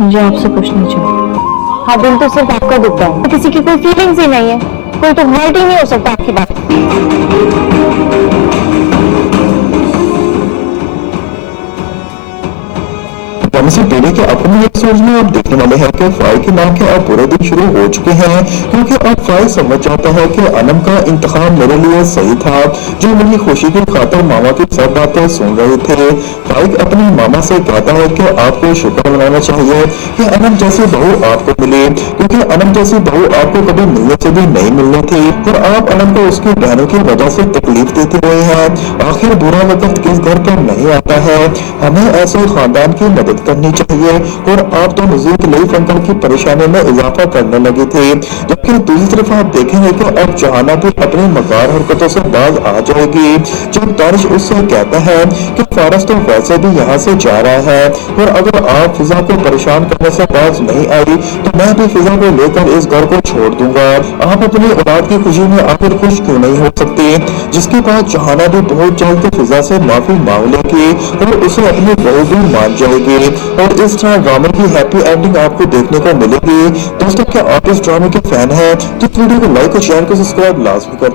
मुझे आपसे पूछना चाहिए। हाँ, दिल तो सिर्फ आपका दुखता है, किसी की कोई फीलिंग्स ही नहीं है, कोई तो हर्ट ही नहीं हो सकता आपकी बात। से पहले कि अपनी एपिसोड में आप देखने वाले हैं कि फाइल के नाम के अब पूरे दिन शुरू हो चुके हैं, क्योंकि अब फाइल समझ जाता है कि अनम का इंतखाब मेरे लिए सही था, जो मेरी खुशी की खातिर मामा की सब बातें सुन रहे थे। फाइल अपनी मामा से कहता है कि आपको शुक्र मनाना चाहिए कि अनम जैसी बहू आपको मिली, क्योंकि अनम जैसी बहू आपको कभी मिलने से भी नहीं मिलनी थी और आप अनम को उसकी बहनों की वजह से तकलीफ देते रहे हैं। आखिर बुरा वक्त किस घर पर नहीं आता है, हमें ऐसे खानदान की मदद करनी चाहिए। और आप तो मजीद लईफ अंकल की परेशानी में इजाफा करने लगे थे, जबकि दूसरी तरफ आप देखेंगे कि अब जहाना भी अपनी मकार हरकतों से बाज आ जाएगी। जब दानिश उससे कहता है कि फारस तो वैसे भी यहाँ से जा रहा है और अगर आप फिजा को परेशान करने से बाज नहीं आई तो मैं भी फिजा को लेकर इस घर को छोड़ दूंगा। आप अपनी औलाद की खुशी में आखिर खुश क्यों नहीं हो सकते। जिसके बाद जहाना भी बहुत जल्द फिजा से माफी मांग लेगी और उसे अपनी बहू भी मान जाएगी और इस तरह ड्रामे की हैप्पी एंडिंग आपको देखने को मिलेगी। दोस्तों, क्या आप इस ड्रामे के फैन हैं तो इस वीडियो को लाइक और शेयर को सब्सक्राइब लाजमी करते हैं।